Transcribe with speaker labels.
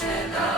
Speaker 1: I.